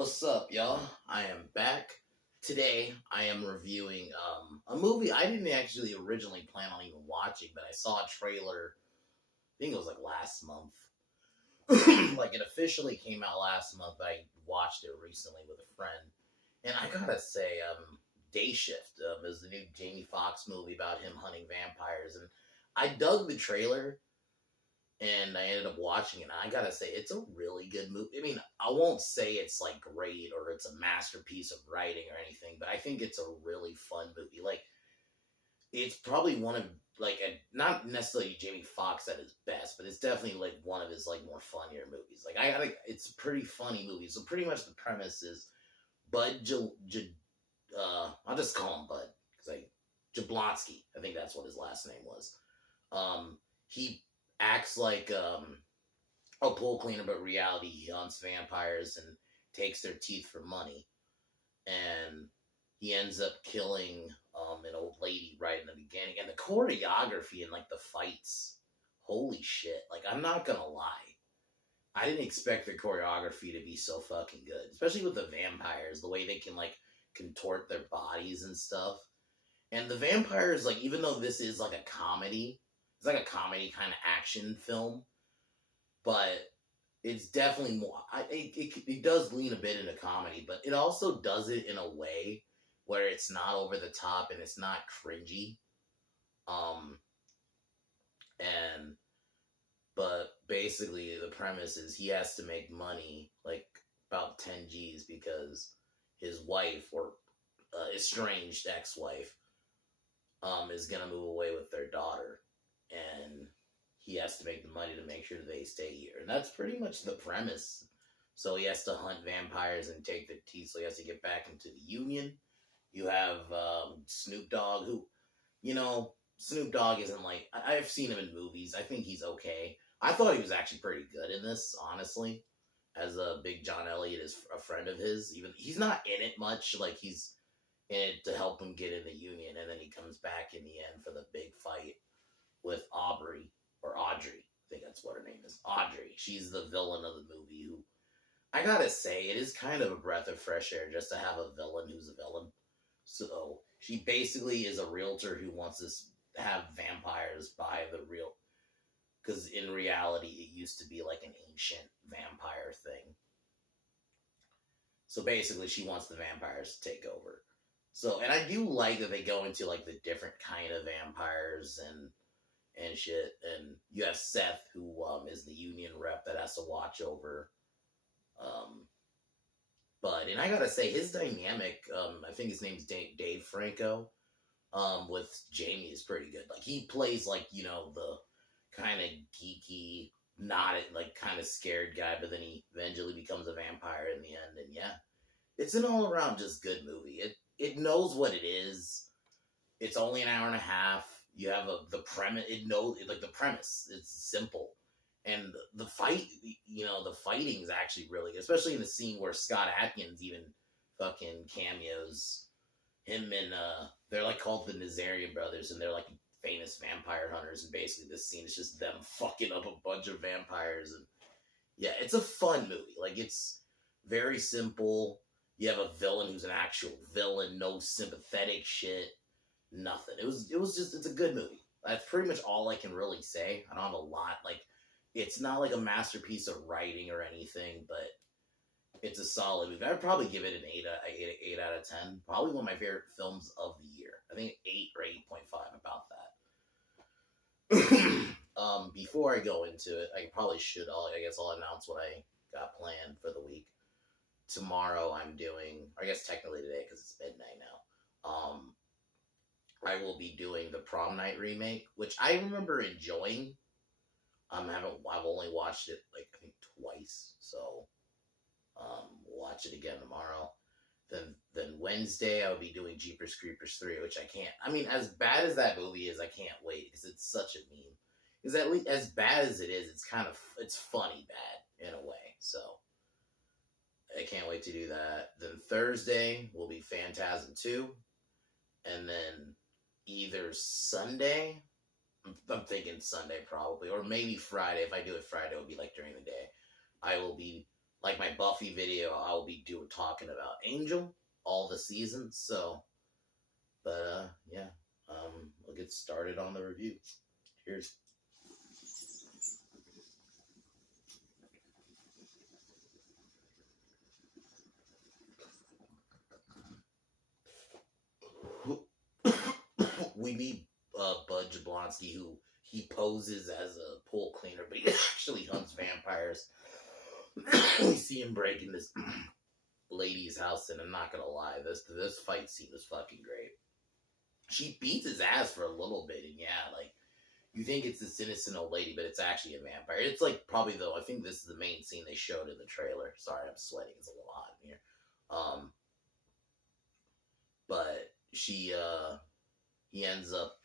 What's up, y'all? I am back. Today, I am reviewing a movie I didn't actually originally plan on even watching, but I saw a trailer. I think it was like last month. Like it officially came out last month, but I watched it recently with a friend. And I gotta say, Day Shift is the new Jamie Foxx movie about him hunting vampires. And I dug the trailer, and I ended up watching it. And I gotta say, it's a really good movie. I mean, I won't say it's like great or it's a masterpiece of writing or anything, but I think it's a really fun movie. Like, it's probably one of not necessarily Jamie Foxx at his best, but it's definitely like one of his like more funnier movies. Like, it's a pretty funny movie. So pretty much the premise is I'll just call him Bud because Jablonski. I think that's what his last name was. He acts like a pool cleaner, but reality he hunts vampires and takes their teeth for money. And he ends up killing an old lady right in the beginning. And the choreography and like the fights, holy shit! Like I'm not gonna lie, I didn't expect the choreography to be so fucking good, especially with the vampires. The way they can like contort their bodies and stuff. And the vampires, like even though this is like a comedy, it's like a comedy kind of action film, but it's definitely more. It does lean a bit into comedy, but it also does it in a way where it's not over the top and it's not cringy. Um, and but basically the premise is he has to make money, like about 10 G's, because his wife or estranged ex-wife is gonna move away with their daughter, and he has to make the money to make sure they stay here. And that's pretty much the premise. So he has to hunt vampires and take their teeth, so he has to get back into the Union. You have Snoop Dogg, who, Snoop Dogg isn't like, I've seen him in movies. I think he's okay. I thought he was actually pretty good in this, honestly. As a big John Elliott is a friend of his. Even he's not in it much. Like he's in it to help him get in the Union, and then he comes back in the end for the big fight with Aubrey. Or Audrey. I think that's what her name is. Audrey. She's the villain of the movie who, I gotta say, it is kind of a breath of fresh air just to have a villain who's a villain. So, she basically is a realtor who wants to have vampires buy the real... Because in reality, it used to be like an ancient vampire thing. So basically, she wants the vampires to take over. So, and I do like that they go into like the different kind of vampires and shit. And you have Seth, who is the Union rep that has to watch over Bud. And I gotta say, his dynamic, I think his name's Dave Franco, with Jamie is pretty good. Like, he plays like, the kind of geeky, not like kind of scared guy, but then he eventually becomes a vampire in the end. And yeah, it's an all around just good movie. It knows what it is. It's only an hour and a half. You have the premise. The premise. It's simple, and the fight. The fighting is actually really good, especially in the scene where Scott Adkins even fucking cameos him and they're like called the Nazarian brothers, and they're like famous vampire hunters. And basically, this scene is just them fucking up a bunch of vampires, and yeah, it's a fun movie. Like it's very simple. You have a villain who's an actual villain, no sympathetic shit. Nothing. It's a good movie. That's pretty much all I can really say. I don't have a lot. Like, it's not like a masterpiece of writing or anything, but it's a solid movie. I'd probably give it an 8 out of 10. Probably one of my favorite films of the year. I think 8 or 8.5, about that. Before I go into it, I probably should, I guess I'll announce what I got planned for the week. Tomorrow I'm doing, I guess technically today because it's midnight now, I will be doing the Prom Night remake, which I remember enjoying. I've only watched it like I think twice, so we'll watch it again tomorrow. Then Wednesday I'll be doing Jeepers Creepers 3, which I can't. I mean, as bad as that movie is, I can't wait because it's such a meme. Because at least as bad as it is, it's funny bad in a way. So I can't wait to do that. Then Thursday will be Phantasm 2, and then either Sunday, I'm thinking Sunday probably, or maybe Friday. If I do it Friday, it'll be like during the day. I will be like my Buffy video, I will be talking about Angel all the seasons. So, but yeah, we'll get started on the review. Cheers. We meet Bud Jablonski, who he poses as a pool cleaner, but he actually hunts vampires. We see him breaking this lady's house, and I'm not gonna lie, this fight scene was fucking great. She beats his ass for a little bit, and yeah, like you think it's this innocent old lady, but it's actually a vampire. It's like probably though. I think this is the main scene they showed in the trailer. Sorry, I'm sweating. It's a little hot in here. But he ends up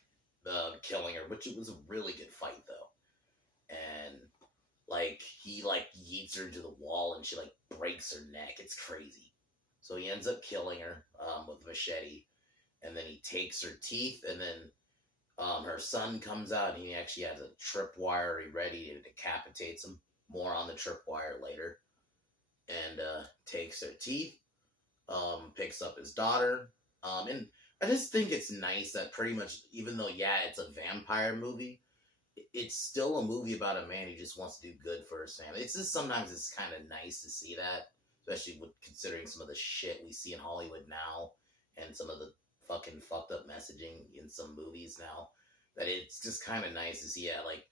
killing her, which it was a really good fight though, and like he like yeets her into the wall, and she like breaks her neck. It's crazy. So he ends up killing her with a machete, and then he takes her teeth, and then her son comes out, and he actually has a tripwire ready and decapitates him. More on the tripwire later. And takes her teeth, picks up his daughter. And I just think it's nice that pretty much, even though, yeah, it's a vampire movie, it's still a movie about a man who just wants to do good for his family. It's just sometimes it's kind of nice to see that, especially with considering some of the shit we see in Hollywood now and some of the fucking fucked up messaging in some movies now, that it's just kind of nice to see, yeah, like,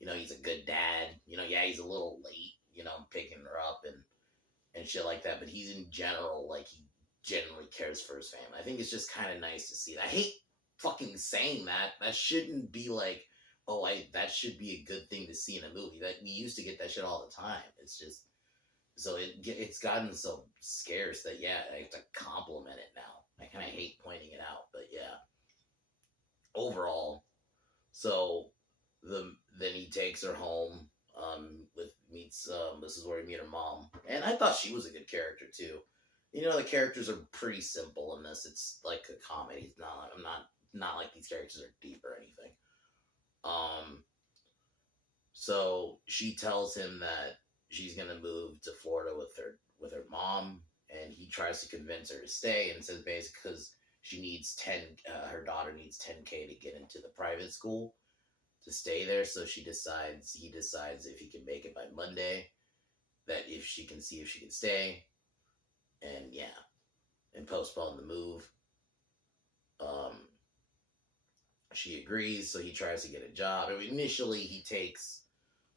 you know, he's a good dad, you know, yeah, he's a little late, you know, picking her up and shit like that, but he's in general, like, he generally cares for his family. I think it's just kind of nice to see that. I hate fucking saying that. That shouldn't be like, oh, that should be a good thing to see in a movie. That we used to get that shit all the time. It's just, so it's gotten so scarce that, yeah, I have to compliment it now. I kind of hate pointing it out, but yeah. Overall, so then he takes her home. This is where we meet her mom, and I thought she was a good character too. You know, the characters are pretty simple in this. It's like a comedy. It's not. I'm not like these characters are deep or anything. So she tells him that she's gonna move to Florida with her mom, and he tries to convince her to stay, and says basically because she needs her daughter needs 10K to get into the private school to stay there. So he decides if he can make it by Monday, that if she can see if she can stay, and yeah, and postpone the move. She agrees, so he tries to get a job. I mean, initially, he takes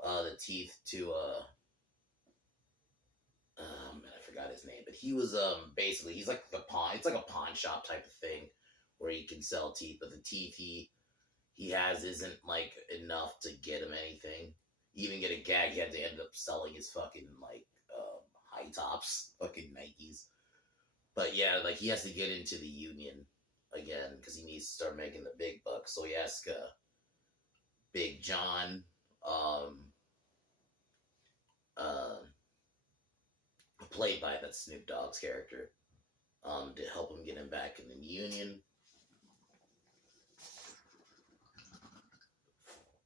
the teeth to I forgot his name, but he was basically he's like the pawn. It's like a pawn shop type of thing where he can sell teeth, but the teeth he has isn't like enough to get him anything. Even get a gag, he had to end up selling his fucking like high tops, fucking Nikes. But yeah, like he has to get into the union again because he needs to start making the big bucks. So he asks Big John, played by that Snoop Dogg's character, to help him get him back in the union.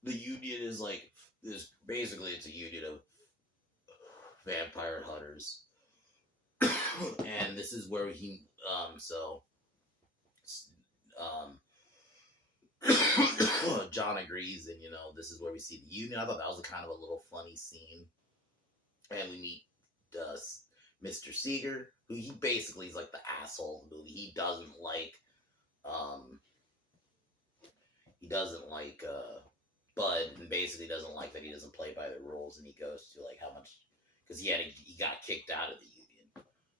The union is like basically it's a union of vampire hunters. And this is where John agrees, and you know, this is where we see the union. I thought that was a kind of a little funny scene. And we meet Mr. Seeger, who he basically is like the asshole of the movie. He doesn't like Bud, and basically doesn't like that he doesn't play by the rules, and he goes to like how much, because he got kicked out of the union.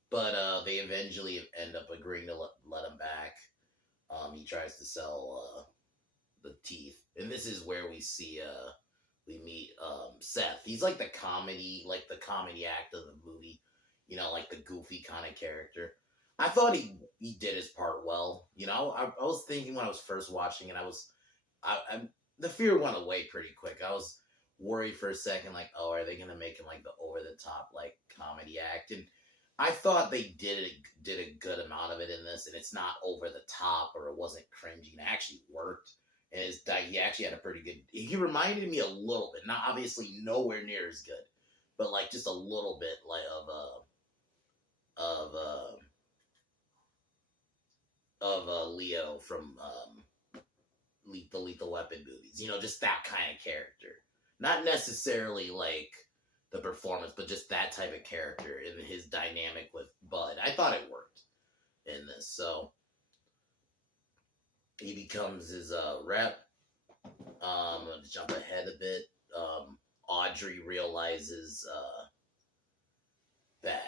But they eventually end up agreeing to let him back. He tries to sell the teeth, and this is where we meet Seth. He's like the comedy act of the movie, you know, like the goofy kind of character. I thought he did his part well. You know, I was thinking when I was first watching it, the fear went away pretty quick. I was worried for a second, like, oh, are they gonna make him like the over the top like comedy act? And I thought they did a good amount of it in this, and it's not over the top or it wasn't cringy. It actually worked, and he actually had a pretty good. He reminded me a little bit, not obviously nowhere near as good, but like just a little bit like of Leo from the Lethal Weapon movies. You know, just that kind of character. Not necessarily like the performance, but just that type of character and his dynamic with Bud. I thought it worked in this. So he becomes his rep. I'm gonna jump ahead a bit. Audrey realizes that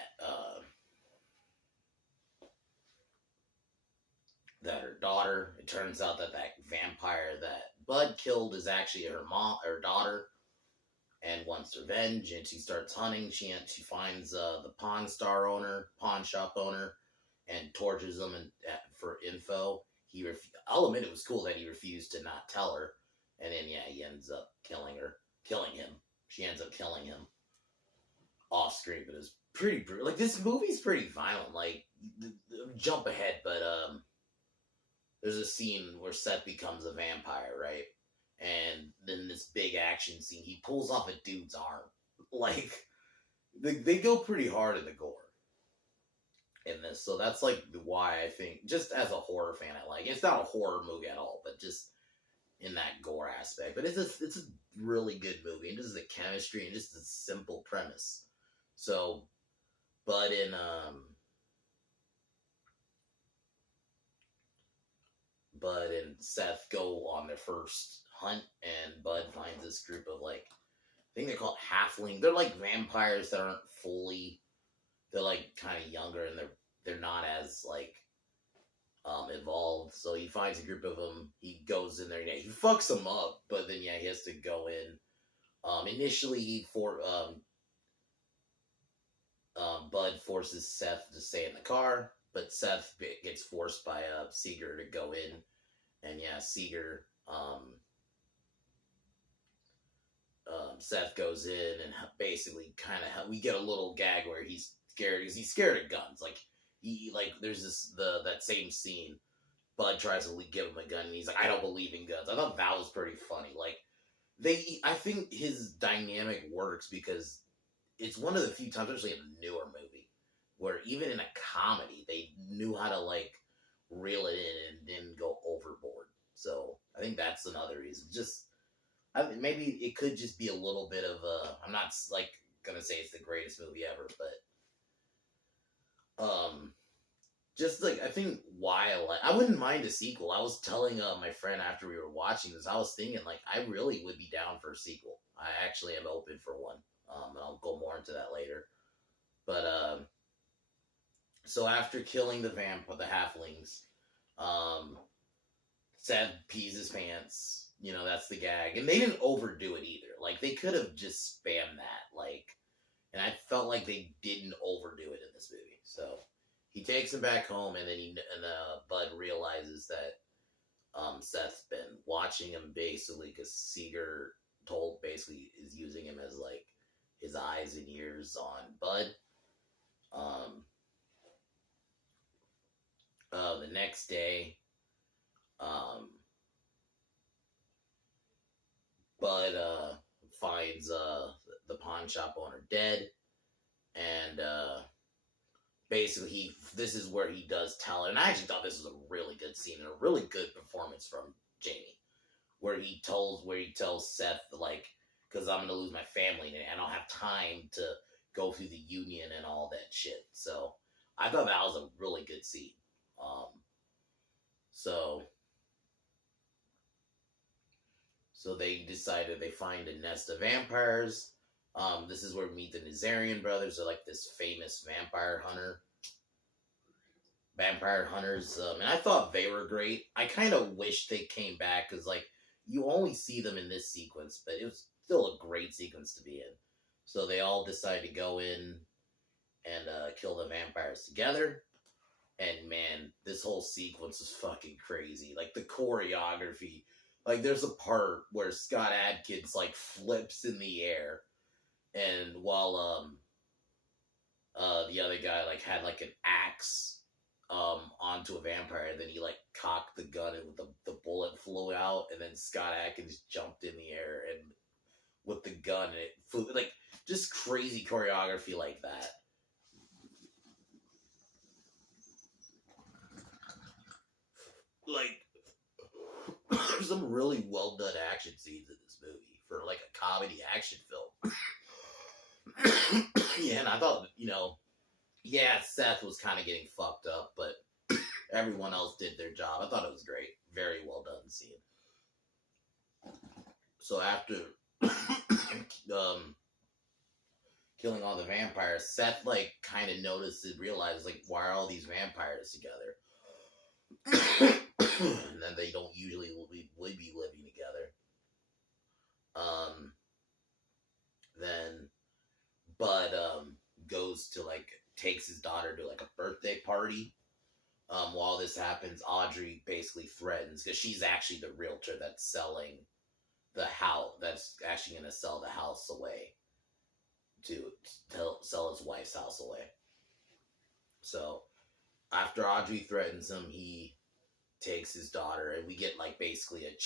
that her daughter. It turns out that vampire that Bud killed is actually her daughter, and wants revenge. And she starts hunting. She finds the pawn shop owner, and tortures him for info. I'll admit it was cool that he refused to not tell her, and then he ends up killing him. She ends up killing him off screen, but it's pretty brutal. Like, this movie's pretty violent. Like, jump ahead, but there's a scene where Seth becomes a vampire, right? And then this big action scene, he pulls off a dude's arm. Like, they go pretty hard in the gore in this. So that's like why I think, just as a horror fan, I like it. It's not a horror movie at all, but just in that gore aspect. But it's a really good movie. And just the chemistry and just the simple premise. So, Bud and Seth go on their first hunt, and Bud finds this group of, like, I think they're called halfling. They're like vampires that aren't fully. They're like kind of younger, and they're not as like evolved. So he finds a group of them. He goes in there. He fucks them up, but then he has to go in. Initially, Bud forces Seth to stay in the car, but Seth gets forced by Seeger to go in. And Seeger, Seth goes in, and basically we get a little gag where he's scared because he's scared of guns. There's that same scene. Bud tries to give him a gun, and he's like, I don't believe in guns. I thought that was pretty funny. Like, I think his dynamic works because it's one of the few times, especially in a newer movie, where even in a comedy, they knew how to, like, reel it in and didn't go overboard. So I think that's another reason. Maybe it could just be a little bit of I'm not like gonna say it's the greatest movie ever, but just like I think why I wouldn't mind a sequel. I was telling my friend after we were watching this, I was thinking like I really would be down for a sequel. I actually am open for one. And I'll go more into that later. But so after killing the halflings, Seth pees his pants. You know, that's the gag. And they didn't overdo it either. Like, they could have just spammed that. Like, and I felt like they didn't overdo it in this movie. So he takes him back home, and then Bud realizes that Seth's been watching him basically because Seeger basically is using him as like his eyes and ears on Bud. The next day, Bud finds the pawn shop owner dead, and basically this is where he does tell it. And I actually thought this was a really good scene and a really good performance from Jamie, where he tells Seth, like, because I'm gonna lose my family and I don't have time to go through the union and all that shit. So I thought that was a really good scene. So they decided they find a nest of vampires. This is where we meet the Nazarian brothers. They're like this famous vampire hunters. And I thought they were great. I kind of wish they came back because, like, you only see them in this sequence, but it was still a great sequence to be in. So they all decide to go in and kill the vampires together. And man, this whole sequence is fucking crazy. Like, the choreography. Like, there's a part where Scott Adkins, like, flips in the air. And while the other guy, like, had, like, an axe onto a vampire, then he, like, cocked the gun and the bullet flew out. And then Scott Adkins jumped in the air and with the gun, and it flew, like, just crazy choreography like that. Like, some really well done action scenes in this movie for like a comedy action film. Yeah, and I thought, yeah, Seth was kind of getting fucked up, but everyone else did their job. I thought it was great. Very well done scene. So after killing all the vampires, Seth like kind of notices, realizes like, why are all these vampires together? And then they don't usually would be living together. Then Bud goes to like takes his daughter to like a birthday party. While this happens, Audrey basically threatens, because she's actually the realtor that's selling the house, that's actually going to sell the house away to sell his wife's house away. So after Audrey threatens him, he takes his daughter, and we get like basically a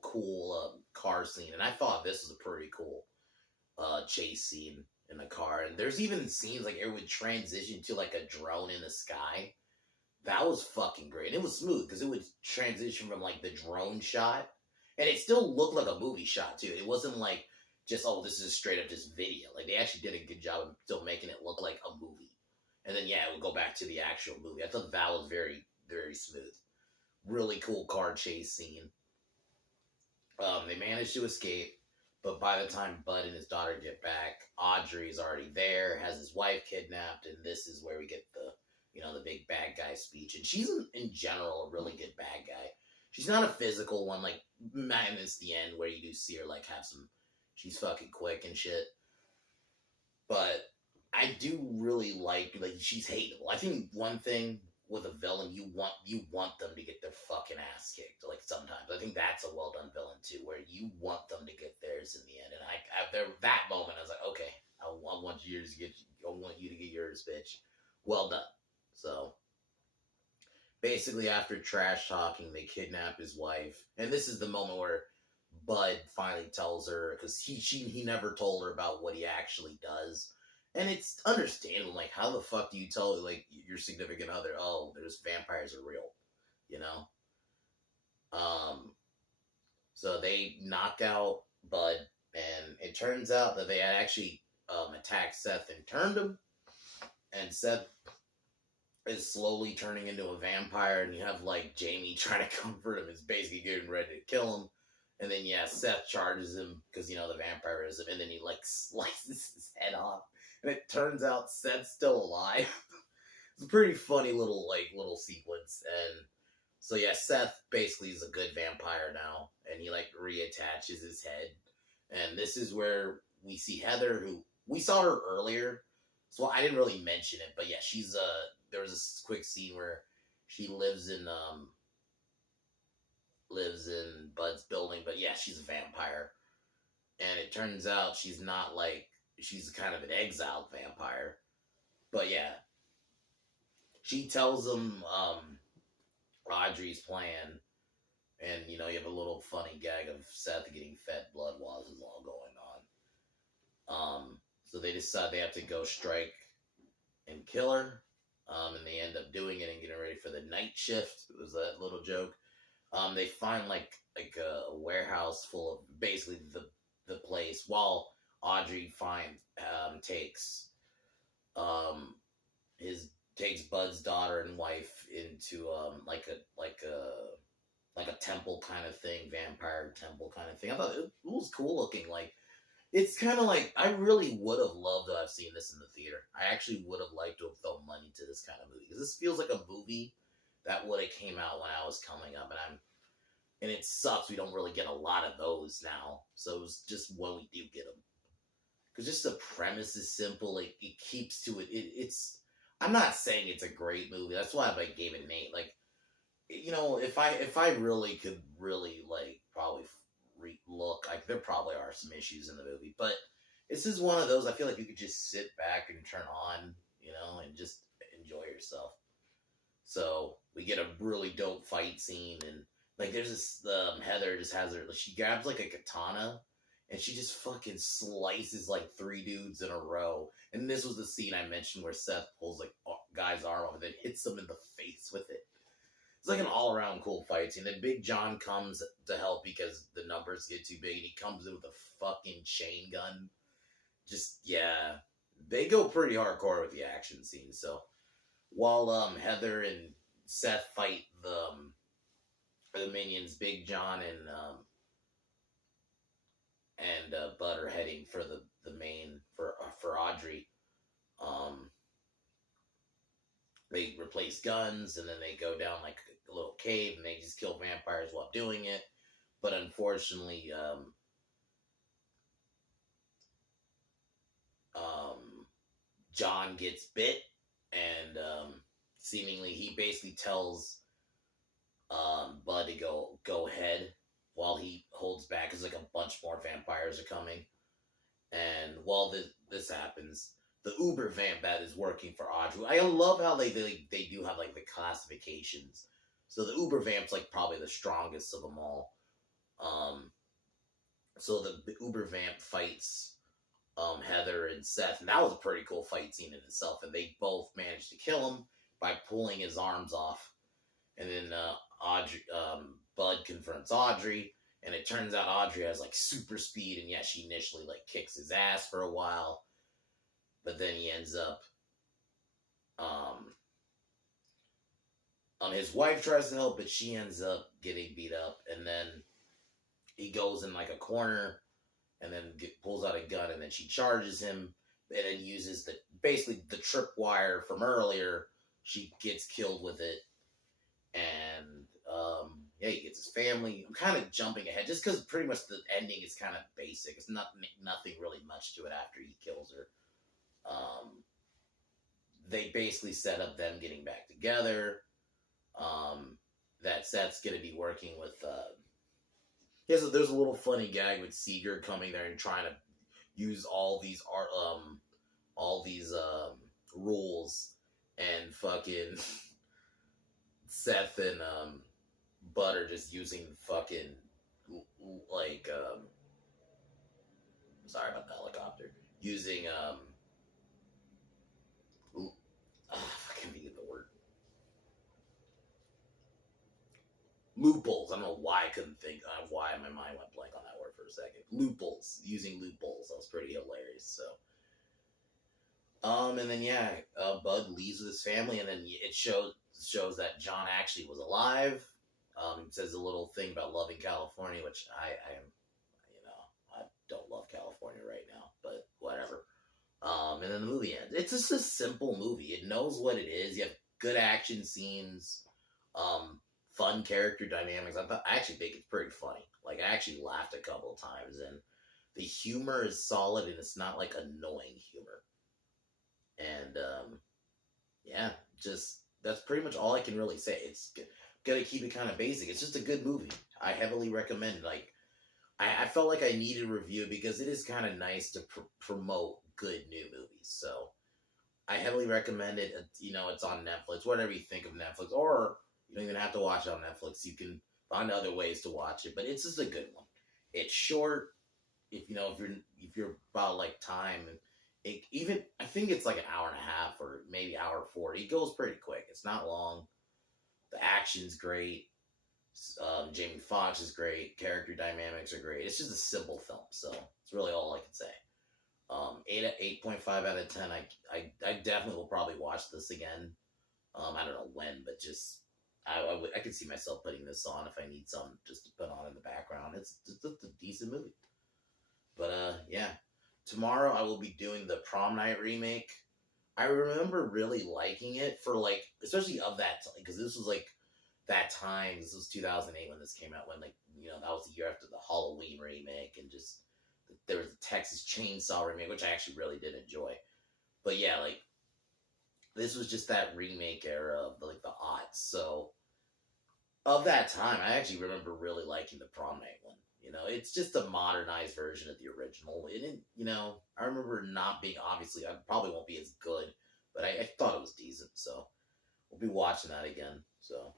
cool car scene. And I thought this was a pretty cool chase scene in the car. And there's even scenes like it would transition to like a drone in the sky. That was fucking great. It was smooth because it would transition from like the drone shot, and it still looked like a movie shot too. It wasn't like just, oh, this is straight up just video. Like, they actually did a good job of still making it look like a movie. And then yeah, it would go back to the actual movie. I thought that was very, very smooth. Really cool car chase scene. They managed to escape, but by the time Bud and his daughter get back, Audrey's already there, has his wife kidnapped, and this is where we get the big bad guy speech. And she's in general a really good bad guy. She's not a physical one, like minus the end where you do see her like have some. She's fucking quick and shit. But I do really like she's hateable. I think one thing with a villain, you want them to get their fucking ass kicked. Like, sometimes I think that's a well done villain too, where you want them to get theirs in the end. And that moment, I was like, okay, I want you to get yours, bitch. Well done. So basically, after trash talking, they kidnap his wife, and this is the moment where Bud finally tells her, because he never told her about what he actually does. And it's understandable, like, how the fuck do you tell, like, your significant other, oh, there's vampires are real, So they knock out Bud, and it turns out that they had actually attacked Seth and turned him, and Seth is slowly turning into a vampire, and you have, like, Jamie trying to comfort him, is basically getting ready to kill him. And then, yeah, Seth charges him, because, the vampirism, and then he, like, slices his head off. And it turns out Seth's still alive. It's a pretty funny little sequence. And so, yeah, Seth basically is a good vampire now. And he, like, reattaches his head. And this is where we see Heather, who, we saw her earlier. So I didn't really mention it. But, yeah, she's, there was a quick scene where she lives in Bud's building. But, yeah, she's a vampire. And it turns out she's not, like, she's kind of an exiled vampire. But yeah, she tells him Audrey's plan. And, you have a little funny gag of Seth getting fed blood while this is all going on. So they decide they have to go strike and kill her. And they end up doing it and getting ready for the night shift. It was that little joke. They find like a warehouse full of basically the place, while Audrey takes Bud's daughter and wife into like a temple kind of thing, vampire temple kind of thing. I thought it was cool looking. Like, it's kind of like, I really would have loved to have seen this in the theater. I actually would have liked to have thrown money to this kind of movie, because this feels like a movie that would have came out when I was coming up, and it sucks we don't really get a lot of those now. So it was just when we do get them. Because just the premise is simple. It keeps to it. It's. I'm not saying it's a great movie. That's why I gave it an 8. Like, if I really could really like probably look, like, there probably are some issues in the movie, but this is one of those I feel like you could just sit back and turn on, and just enjoy yourself. So we get a really dope fight scene, and like there's this Heather just has her. She grabs like a katana. and she just fucking slices like 3 dudes in a row. And this was the scene I mentioned where Seth pulls like a guy's arm off and then hits him in the face with it. It's like an all around cool fight scene. Then Big John comes to help because the numbers get too big, and he comes in with a fucking chain gun. Just, yeah, they go pretty hardcore with the action scene. So while Heather and Seth fight the minions, Big John and Bud are heading for the main for Audrey. They replace guns, and then they go down like a little cave, and they just kill vampires while doing it. But unfortunately, John gets bit, and seemingly he basically tells Bud to go ahead while he holds back, because like a bunch more vampires are coming. And while this happens, the Uber vamp that is working for Audrey, I love how they do have like the classifications. So the Uber vamp's like probably the strongest of them all. So the Uber vamp fights Heather and Seth, and that was a pretty cool fight scene in itself. And they both managed to kill him by pulling his arms off. And then Bud confronts Audrey, and it turns out Audrey has like super speed, and yeah, she initially like kicks his ass for a while, but then he ends up his wife tries to help, but she ends up getting beat up, and then he goes in like a corner, and then pulls out a gun, and then she charges him, and then uses basically the tripwire from earlier. She gets killed with it, and yeah, he gets his family. I'm kind of jumping ahead just because pretty much the ending is kind of basic. It's nothing really much to it after he kills her. They basically set up them getting back together. That Seth's gonna be working with. There's a little funny gag with Seeger coming there and trying to use all these rules, and fucking Seth and Bud are just using fucking like sorry about the helicopter. Using I can't think of the word. Loopholes. I don't know why I couldn't think. Why my mind went blank on that word for a second. Loopholes. Using loopholes. That was pretty hilarious. So, and then yeah, Bud leaves with his family, and then it shows that John actually was alive. It says a little thing about loving California, which I am, I don't love California right now, but whatever. And then the movie ends. It's just a simple movie. It knows what it is. You have good action scenes, fun character dynamics. I actually think it's pretty funny. Like, I actually laughed a couple of times, and the humor is solid, and it's not like annoying humor. And yeah, just that's pretty much all I can really say. It's gonna keep it kind of basic. It's just a good movie. I heavily recommend. Like, I felt like I needed a review because it is kind of nice to promote good new movies. So I heavily recommend it. It's on Netflix. Whatever you think of Netflix, or you don't even have to watch it on Netflix. You can find other ways to watch it, but it's just a good one. It's short. If you're about like time, and I think it's like an hour and a half or maybe hour 40. It goes pretty quick. It's not long. The action's great. Jamie Foxx is great. Character dynamics are great. It's just a simple film, so it's really all I can say. 8.5 out of 10. I definitely will probably watch this again. I don't know when, but just I could see myself putting this on if I need something just to put on in the background. It's just a decent movie. But yeah, tomorrow I will be doing the Prom Night remake. I remember really liking it for like, especially of that, because this was like that time. This was 2008 when this came out. When that was the year after the Halloween remake, and just there was the Texas Chainsaw remake, which I actually really did enjoy. But yeah, like this was just that remake era of like the aughts. So of that time, I actually remember really liking the Prom Night one. It's just a modernized version of the original. I remember not being, obviously, I probably won't be as good, but I thought it was decent, so we'll be watching that again. So,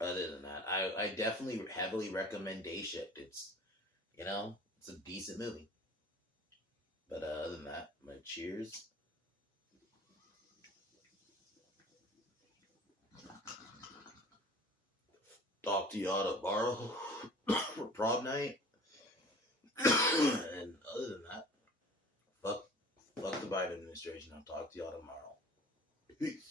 other than that, I definitely heavily recommend Day Shift. It's, It's a decent movie. But other than that, my cheers. Talk to y'all tomorrow for prom night. And other than that, fuck the Biden administration. I'll talk to y'all tomorrow. Peace.